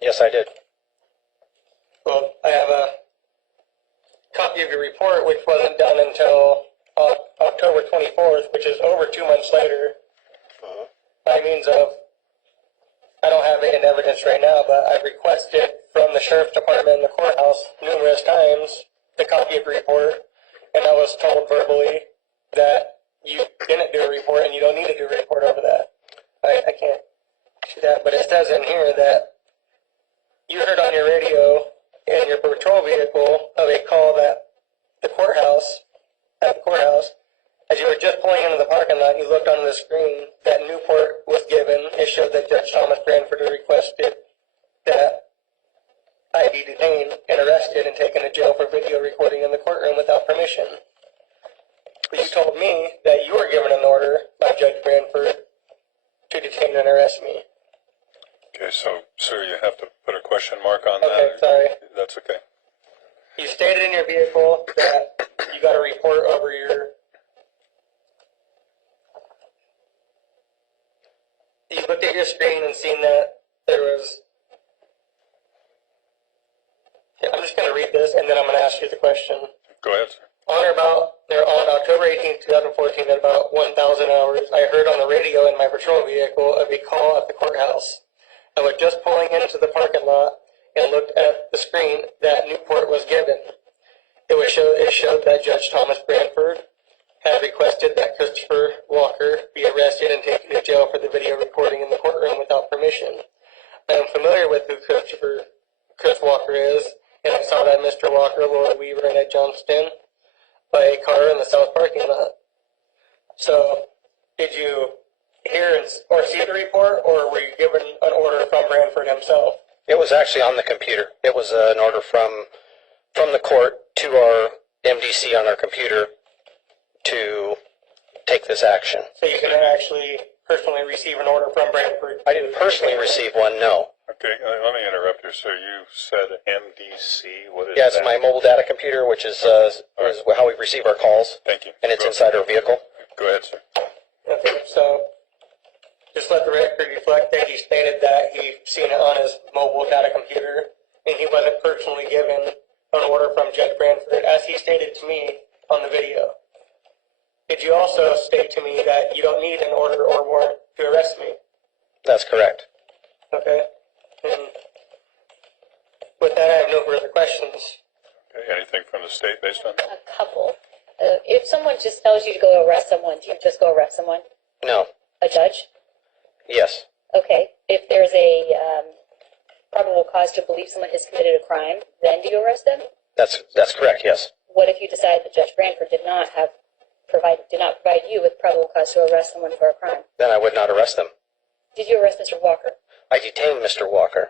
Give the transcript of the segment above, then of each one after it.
Yes, I did. Well, I have a copy of your report, which wasn't done until October 24th, which is over 2 months later. By means of, I don't have it in evidence right now, but I've requested from the Sheriff's Department and the courthouse numerous times the copy of the report, and I was told verbally that you didn't do a report and you don't need to do a report over that. I can't see that, but it says in here that you heard on your radio in your patrol vehicle of a call that at the courthouse, as you were just pulling into the parking lot, you looked on the screen that Newport was given. It showed that Judge Thomas Branford requested that I be detained and arrested and taken to jail for video recording in the courtroom without permission. But you told me that you were given an order by Judge Branford to detain and arrest me. Okay, so, sir, you have to put a question mark on that. Okay, sorry. That's okay. You stated in your vehicle that you got a report over your... You looked at your screen and seen that there was... Yeah, I'm just going to read this and then I'm going to ask you the question. Go ahead, sir. On October 18, 2014, at about 1,000 hours, I heard on the radio in my patrol vehicle of a call at the courthouse. I was just pulling into the parking lot and looked at the screen that Newport was given. It showed that Judge Thomas Branford had requested that Christopher Walker be arrested and taken to jail for the video recording in the courtroom without permission. I am familiar with who Chris Walker is, and I saw that Mr. Walker, Laura Weaver, and Ed Johnston by a car in the south parking lot. So, did you hear or see the report, or were you given an order from Branford himself? It was actually on the computer. It was an order from the court to our MDC on our computer to take this action. So you didn't actually personally receive an order from Branford? I didn't personally receive one, no. Okay, let me interrupt you, sir. You said MDC. What is that? Yeah, it's my mobile data computer, which is how we receive our calls. Thank you. And it's inside our vehicle. Go ahead, sir. Okay, so just let the record reflect that he stated that he'd seen it on his mobile data computer, and he wasn't personally given an order from Judge Branford, as he stated to me on the video. Did you also state to me that you don't need an order or warrant to arrest me? That's correct. Okay. And with that, I have no further questions. Okay, anything from the state based on that? A couple. If someone just tells you to go arrest someone, do you just go arrest someone? No. A judge? Yes. Okay. If there's a probable cause to believe someone has committed a crime, then do you arrest them? That's correct, yes. What if you decide that Judge Branford did not provide you with probable cause to arrest someone for a crime? Then I would not arrest them. Did you arrest Mr. Walker? I detained Mr. Walker.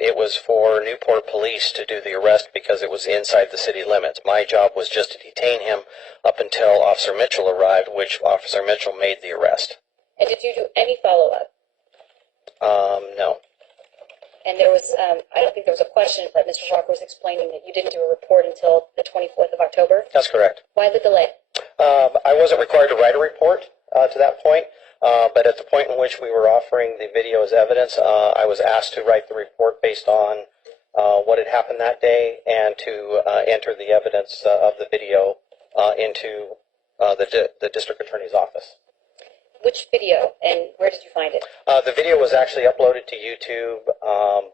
It was for Newport Police to do the arrest because it was inside the city limits. My job was just to detain him up until Officer Mitchell arrived, which Officer Mitchell made the arrest. And did you do any follow-up? No. And there was, I don't think there was a question, but Mr. Walker was explaining that you didn't do a report until the 24th of October. That's correct. Why the delay? I wasn't required to write a report to that point, but at the point in which we were offering the video as evidence, I was asked to write the report based on what had happened that day and to enter the evidence of the video into the district attorney's office. Which video, and where did you find it? The video was actually uploaded to YouTube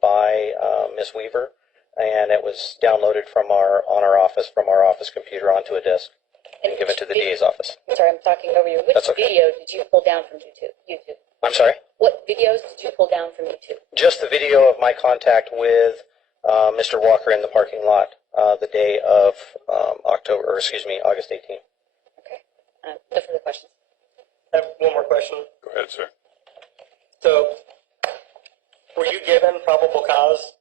by Ms. Weaver, and it was downloaded from our office computer onto a disk and given to the DA's office. I'm sorry, I'm talking over you. Which video did you pull down from YouTube? I'm sorry? What videos did you pull down from YouTube? Just the video of my contact with Mr. Walker in the parking lot the day of August 18th. Okay. No further questions. I have one more question. Go ahead, sir. So, were you given probable cause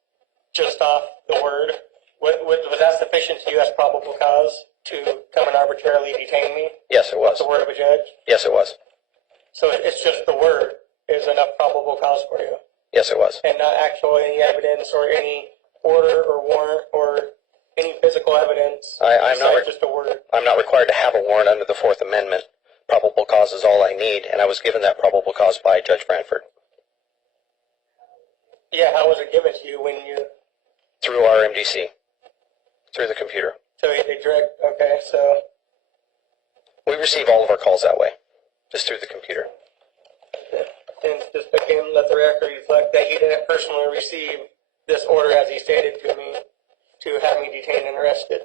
just off the word? Was that sufficient to you as probable cause to come and arbitrarily detain me? Yes, it was. The word of a judge? Yes, it was. So it's just the word is enough probable cause for you? Yes, it was. And not actually any evidence or any order or warrant or any physical evidence? I'm not just a word? I'm not required to have a warrant under the Fourth Amendment. Probable cause is all I need, and I was given that probable cause by Judge Branford. Yeah, how was it given to you when you, through our MDC, through the computer. so they direct, okay, so, We receive all of our calls that way, just through the computer. and just again, let the record reflect that he didn't personally receive this order as he stated to me to have me detained and arrested.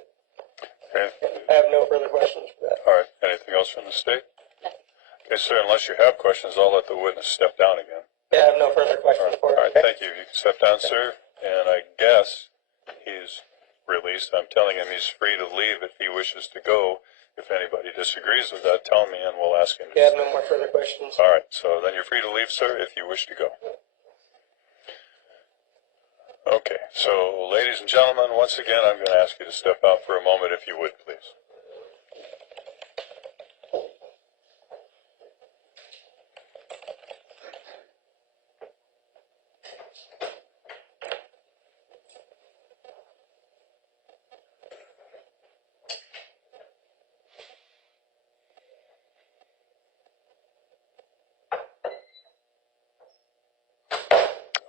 Okay. I have no further questions for that. All right. Anything else from the state? Okay, sir, unless you have questions, I'll let the witness step down again. Yeah, I have no further questions for All it. right, thank you. You can step down, sir. And I guess he's released. I'm telling him he's free to leave if he wishes to go. If anybody disagrees with that, tell me and we'll ask him. Yeah, I have no more further questions. All right, so then you're free to leave, sir, if you wish to go. Okay, so ladies and gentlemen, once again, I'm going to ask you to step out for a moment if you would, please.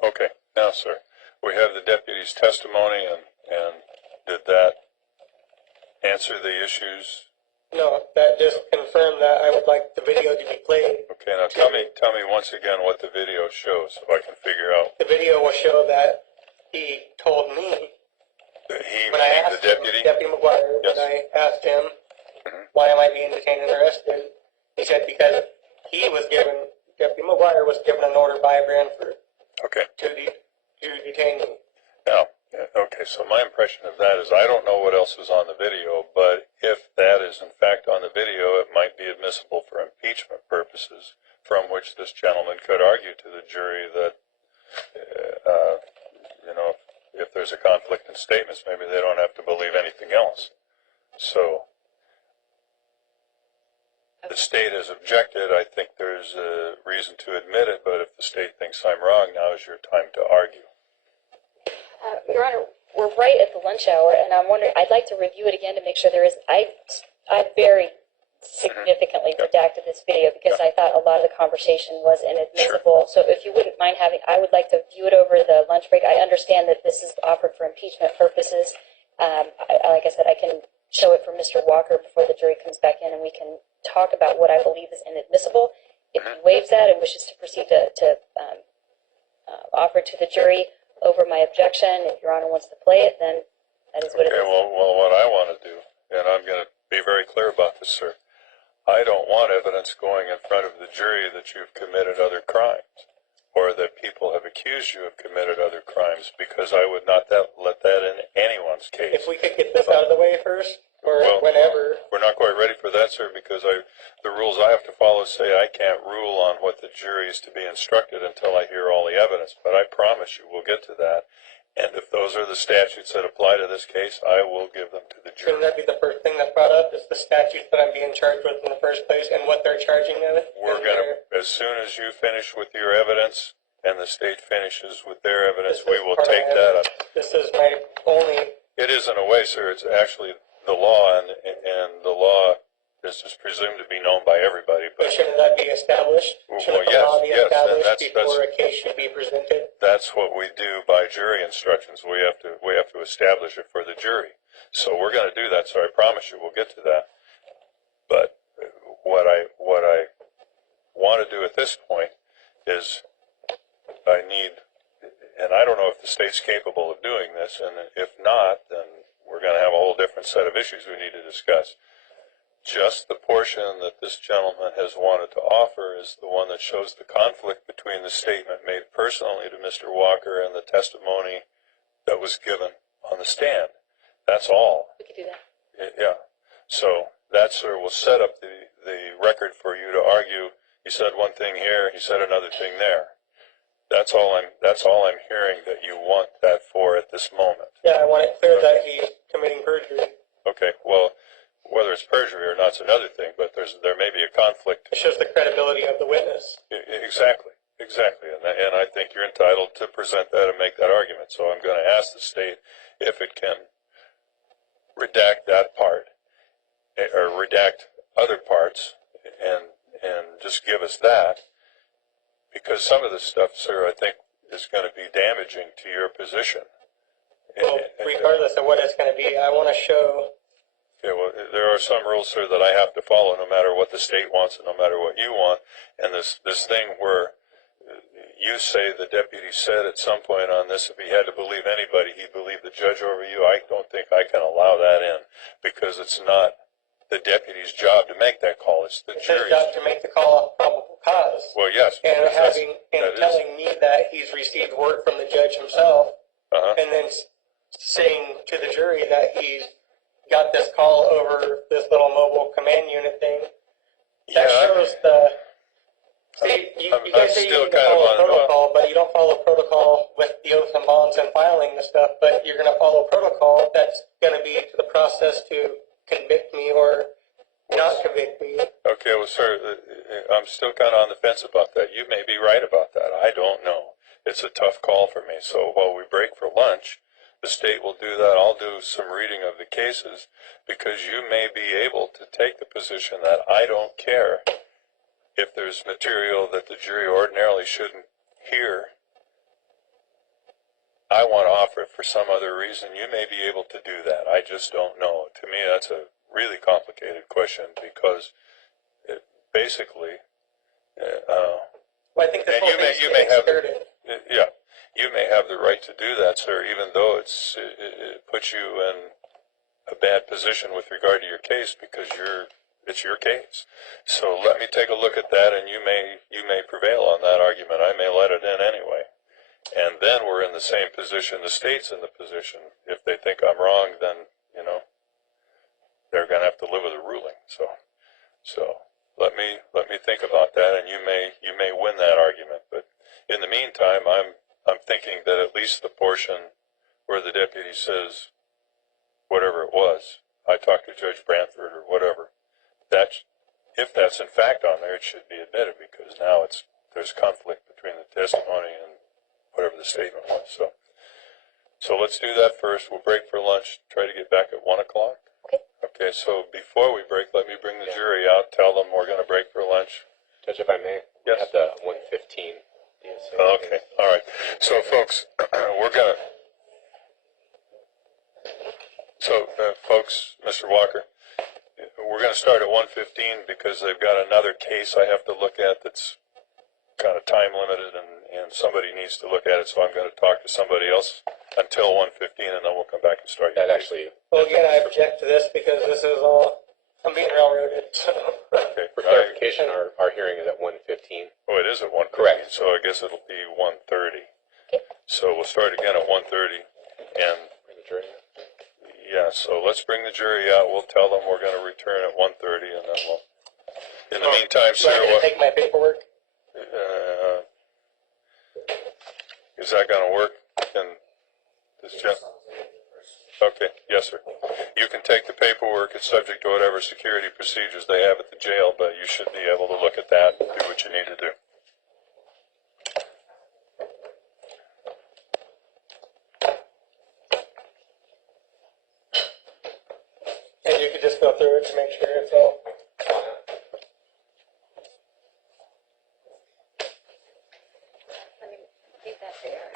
Okay, now, sir, we have the deputy's testimony, and did that answer the issues? No, that just confirmed that I would like the video to be played. Okay, now tell me once again what the video shows, so I can figure out. The video will show that he told me, He, when I meaning asked the deputy? him, Deputy McGuire, Yes. when I asked him, why am I being detained and arrested? He said because he was given, Deputy McGuire was given an order by Branford Okay. to detain me. Now, okay, so my impression of that is I don't know what else is on the video, but if that is in fact on the video, it might be admissible for impeachment purposes, from which this gentleman could argue to the jury that, if there's a conflict in statements, maybe they don't have to believe anything else. So, the state has objected. I think there's a reason to admit it, but if the state thinks I'm wrong, now is your time to argue. Your Honor, we're right at the lunch hour, and I'm wondering, I'd like to review it again to make sure there is, I very significantly redacted this video because I thought a lot of the conversation was inadmissible. So if you wouldn't mind I would like to view it over the lunch break. I understand that this is offered for impeachment purposes. Like I said, I can show it for Mr. Walker before the jury comes back in, and we can talk about what I believe is inadmissible. If he waives that and wishes to proceed to offer to the jury over my objection, if Your Honor wants to play it, then that is what it Okay, is. well, what I want to do, and I'm going to be very clear about this, sir, I don't want evidence going in front of the jury that you've committed other crimes or that people have accused you of committed other crimes, because I would not let that in anyone's case. If we could get this out of the way first, or Well, whenever. We're not quite ready for that, sir, because the rules I have to follow say I can't rule on what the jury is to be instructed until I hear all the evidence. But I promise you we'll get to that. And if those are the statutes that apply to this case, I will give them to the jury. Shouldn't that be the first thing that's brought up, is the statutes that I'm being charged with in the first place and what they're charging me with? We're going to, as soon as you finish with your evidence and the state finishes with their evidence, we will take that up. This is my only, It is in a way, sir. It's actually the law, and the law is just presumed to be known by everybody. but But shouldn't that be established? Well, Shouldn't the yes, law be yes, and established that's- before a case should be presented? that's what we do by jury instructions. We have to establish it for the jury. So we're going to do that. So I promise you, we'll get to that. But what I want to do at this point is I need, and I don't know if the state's capable of doing this, and if not, then we're going to have a whole different set of issues we need to discuss. Just the portion that this gentleman has wanted to offer is the one that shows the conflict between the statement made personally to Mr. Walker and the testimony that was given on the stand. That's all. We could do that. Yeah. So that, sir, will set up the record for you to argue. He said one thing here, he said another thing there. That's all I'm hearing that you want that for at this moment. Yeah, I want it clear that he's committing perjury. Okay, well, whether it's perjury or not is another thing, but there may be a conflict. It shows the credibility of the witness. Exactly, and I think you're entitled to present that and make that argument. So I'm going to ask the state if it can redact that part, or redact other parts, and just give us that, because some of this stuff, sir, I think is going to be damaging to your position. Well, regardless of what it's going to be, I want to show. Yeah, well, there are some rules, sir, that I have to follow, no matter what the state wants and no matter what you want. And this thing where you say the deputy said at some point on this, if he had to believe anybody, he'd believe the judge over you. I don't think I can allow that in, because it's not the deputy's job to make that call. It's the It's his jury's. job to make the call of probable cause. Well, yes. And because telling me that he's received word from the judge himself, and then saying to the jury that he's got this call over this little mobile command unit thing. That shows the. See, you guys say you need to follow protocol, but you don't follow protocol with the oaths and bonds and filing the stuff. But you're going to follow protocol that's going to be to the process to convict me or not convict me. Okay, well, sir, I'm still kind of on the fence about that. You may be right about that. I don't know. It's a tough call for me. So while we break for lunch, the state will do that. I'll do some reading of the cases, because you may be able to take the position that I don't care if there's material that the jury ordinarily shouldn't hear. I want to offer it for some other reason. You may be able to do that. I just don't know. To me, that's a really complicated question, because basically, Well, I think this and whole thing's you may have, skirted. yeah, you may have the right to do that, sir, even though it puts you in a bad position with regard to your case, because it's your case. So let me take a look at that, and you may prevail on that argument. I may let it in anyway. And then we're in the same position, the state's in the position. If they think I'm wrong, then, they're going to have to live with the ruling. So let me think about that, and you may win that argument. But in the meantime, I'm thinking that at least the portion where the deputy says whatever it was, I talked to Judge Brantford or whatever, if that's in fact on there, it should be admitted, because now there's conflict between the testimony and whatever the statement was. So let's do that first. We'll break for lunch, try to get back at 1 o'clock. Okay, so before we break, let me bring the jury out, tell them we're going to break for lunch. Judge, if I may, Yes. we have the 115. Okay, all right. So, folks, folks, Mr. Walker, we're going to start at 1:15 because they've got another case I have to look at that's kind of time limited, and somebody needs to look at it, so I'm going to talk to somebody else until 1:15, and then we'll come back and start. That actually, Well, again, I object to this because this is all, I'm being railroaded. So. Okay. for clarification, our hearing is at 1:15. Oh, it is at 1:15. Correct. So I guess it'll be 1:30. So we'll start again at 1:30, and Bring the jury. yeah, so let's bring the jury out. We'll tell them we're going to return at 1:30, and then we'll. In the meantime, Do I Sarah, need to take my paperwork? is that going to work? Okay, yes, sir. You can take the paperwork. It's subject to whatever security procedures they have at the jail, but you should be able to look at that and do what you need to do. And you could just go through it to make sure it's all. Let me leave that there.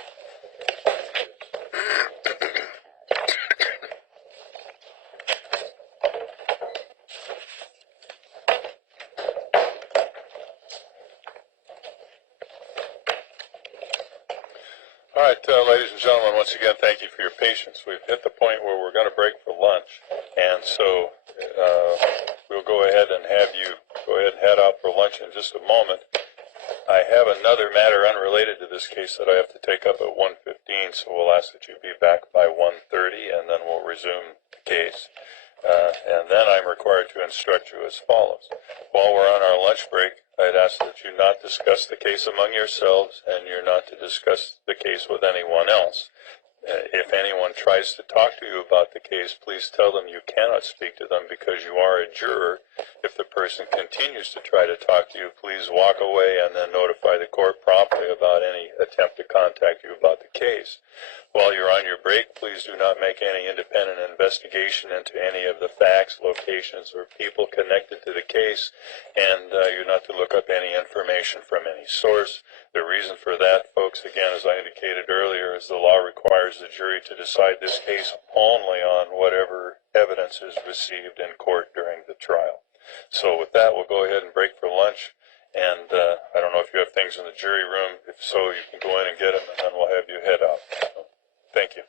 All right, ladies and gentlemen, once again, thank you for your patience. We've hit the point where we're going to break for lunch, and so we'll go ahead and have you go ahead and head out for lunch in just a moment. I have another matter unrelated to this case that I have to take up at 1:15, so we'll ask that you be back by 1:30, and then we'll resume the case. And then I'm required to instruct you as follows. While we're on our lunch break, I'd ask that you not discuss the case among yourselves, and you're not to discuss the case with anyone else. If anyone tries to talk to you about the case, please tell them you cannot speak to them because you are a juror. If the person continues to try to talk to you, please walk away and then notify the court promptly about any attempt to contact you about the case. While you're on your break, please do not make any independent investigation into any of the facts, locations, or people connected to the case, and you're not to look up any information from any source. The reason for that, folks, again, as I indicated earlier, is the law requires the jury to decide this case only on whatever evidence is received in court during the trial. So with that, we'll go ahead and break for lunch. And I don't know if you have things in the jury room. If so, you can go in and get them, and then we'll have you head out. So, thank you.